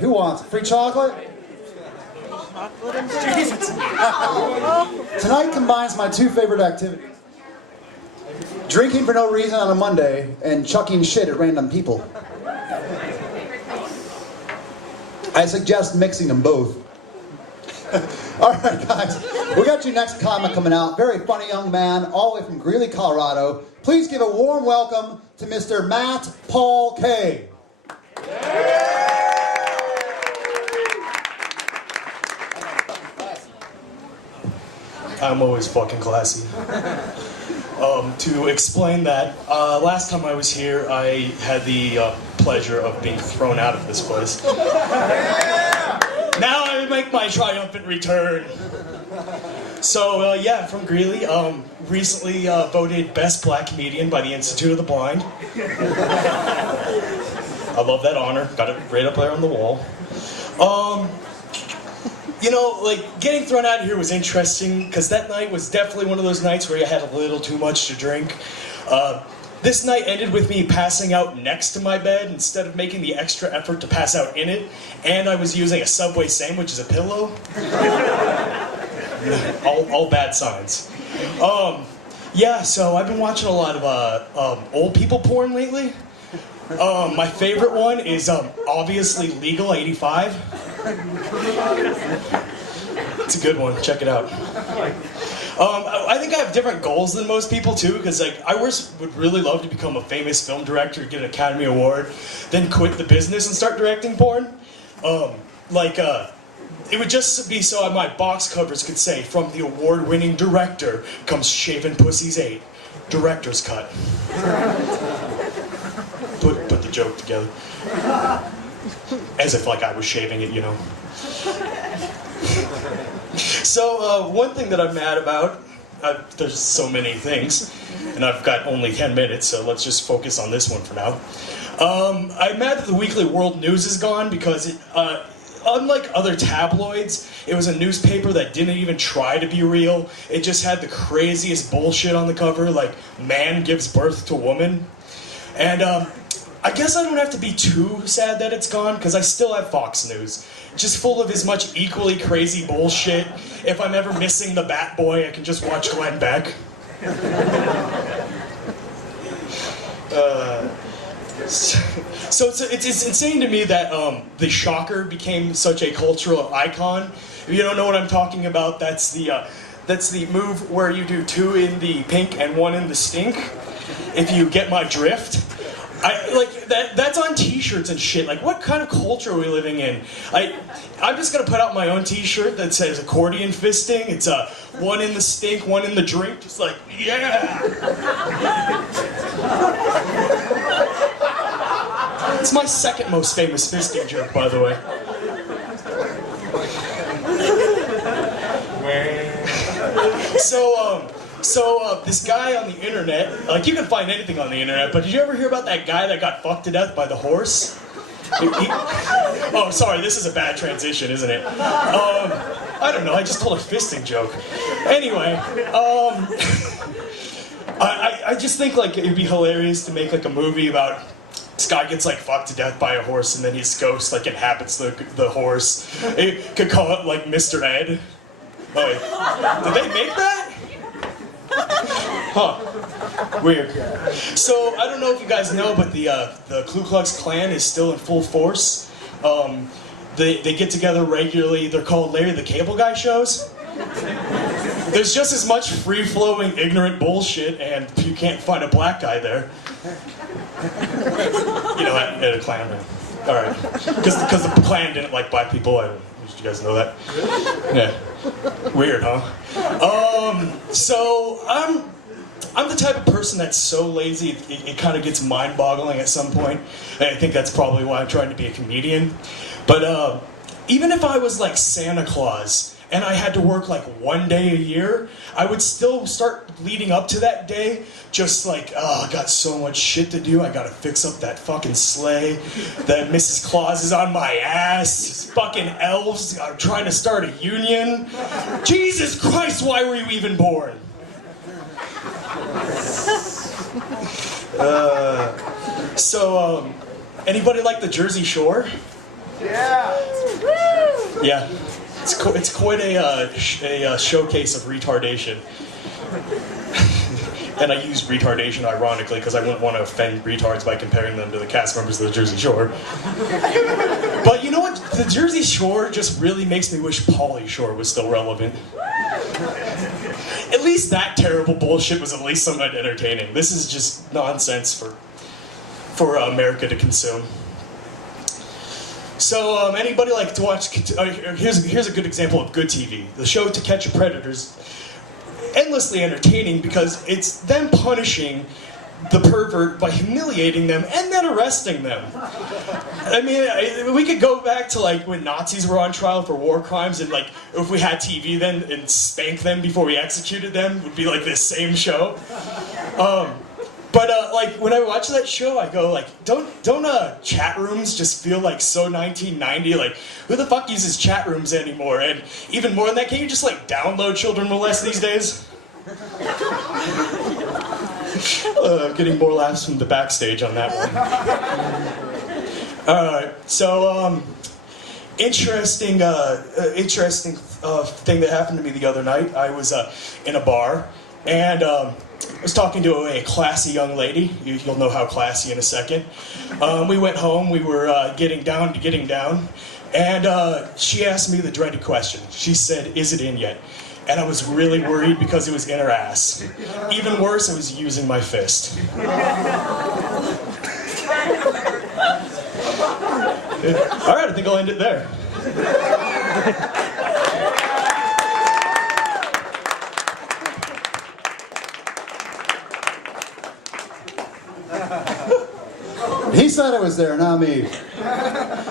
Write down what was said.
Who wants free chocolate? Tonight combines my two favorite activities. Drinking for no reason on a Monday and chucking shit at random people. I suggest mixing them both. Alright guys, we got your next comic coming out. Very funny young man, all the way from Greeley, Colorado. Please give a warm welcome to Mr. Matt Paul K. I'm always fucking classy. To explain that, last time I was here, I had the pleasure of being thrown out of this place. Now I make my triumphant return. So, yeah, from Greeley, recently voted Best Black Comedian by the Institute of the Blind. I love that honor. Got it right up there on the wall. You know, like, getting thrown out of here was interesting, because that night was definitely one of those nights where you had a little too much to drink. This night ended with me passing out next to my bed instead of making the extra effort to pass out in it, and I was using a Subway sandwich as a pillow. all bad signs. Yeah, so I've been watching a lot of old people porn lately. My favorite one is obviously Legal 85. It's a good one. Check it out. I think I have different goals than most people too, because like I would really love to become a famous film director, get an Academy Award, then quit the business and start directing porn. It would just be so my box covers could say, "From the award-winning director comes Shaven Pussies 8, Director's Cut." Put the joke together. As if like I was shaving it, you know. So, one thing that I'm mad about, there's so many things, and I've got only 10 minutes, so let's just focus on this one for now. I'm mad that the Weekly World News is gone because it, unlike other tabloids, it was a newspaper that didn't even try to be real. It just had the craziest bullshit on the cover, like, man gives birth to woman. And, I guess I don't have to be too sad that it's gone, because I still have Fox News. Just full of as much equally crazy bullshit. If I'm ever missing the Bat Boy, I can just watch Glenn Beck. So it's insane to me that the Shocker became such a cultural icon. If you don't know what I'm talking about, that's the move where you do 2 in the pink and 1 in the stink. If you get my drift. That's on t-shirts and shit. Like, what kind of culture are we living in? I'm just gonna put out my own t-shirt that says accordion fisting. It's 1 in the stink, 1 in the drink. Just like, yeah! It's my second most famous fisting joke, by the way. So this guy on the internet, like, you can find anything on the internet, but did you ever hear about that guy that got fucked to death by the horse? Oh, sorry, this is a bad transition, isn't it? I don't know, I just told a fisting joke. Anyway, I just think, like, it'd be hilarious to make, like, a movie about this guy gets, like, fucked to death by a horse, and then his ghost, like, inhabits the horse. It could call it, like, Mr. Ed. Oh, wait. Did they make that? Huh. Weird. So, I don't know if you guys know, but the Ku Klux Klan is still in full force. They get together regularly. They're called Larry the Cable Guy shows. There's just as much free-flowing, ignorant bullshit, and you can't find a black guy there. You know, at a Klan. Alright. Because the Klan didn't like black people. Did you guys know that? Yeah. Weird, huh? So, I'm the type of person that's so lazy, it kind of gets mind-boggling at some point. And I think that's probably why I'm trying to be a comedian. But, even if I was like Santa Claus, and I had to work like 1 day a year, I would still start leading up to that day, just like, oh, I got so much shit to do, I gotta fix up that fucking sleigh, that Mrs. Claus is on my ass, these fucking elves are trying to start a union. Jesus Christ, why were you even born? Anybody like the Jersey Shore? Yeah! Yeah, it's quite a showcase of retardation. And I use retardation ironically because I wouldn't want to offend retards by comparing them to the cast members of the Jersey Shore. But you know what? The Jersey Shore just really makes me wish Pauly Shore was still relevant. At least that terrible bullshit was at least somewhat entertaining. This is just nonsense for America to consume. So anybody like to watch? Here's a good example of good TV. The show To Catch a Predator's endlessly entertaining because it's them punishing the pervert by humiliating them and then arresting them. I mean, we could go back to like when Nazis were on trial for war crimes, and like if we had TV then and spank them before we executed them, would be like this same show. But like when I watch that show, I go like, don't chat rooms just feel like so 1990? Like, who the fuck uses chat rooms anymore? And even more than that, can you just like download Children Molest these days? Getting more laughs from the backstage on that one. Alright, so interesting thing that happened to me the other night. I was in a bar, and I was talking to a classy young lady. You'll know how classy in a second. We went home, we were getting down, and she asked me the dreaded question. She said, "Is it in yet?" And I was really worried because it was in her ass. Even worse, I was using my fist. Alright, I think I'll end it there. He said it was there, not me.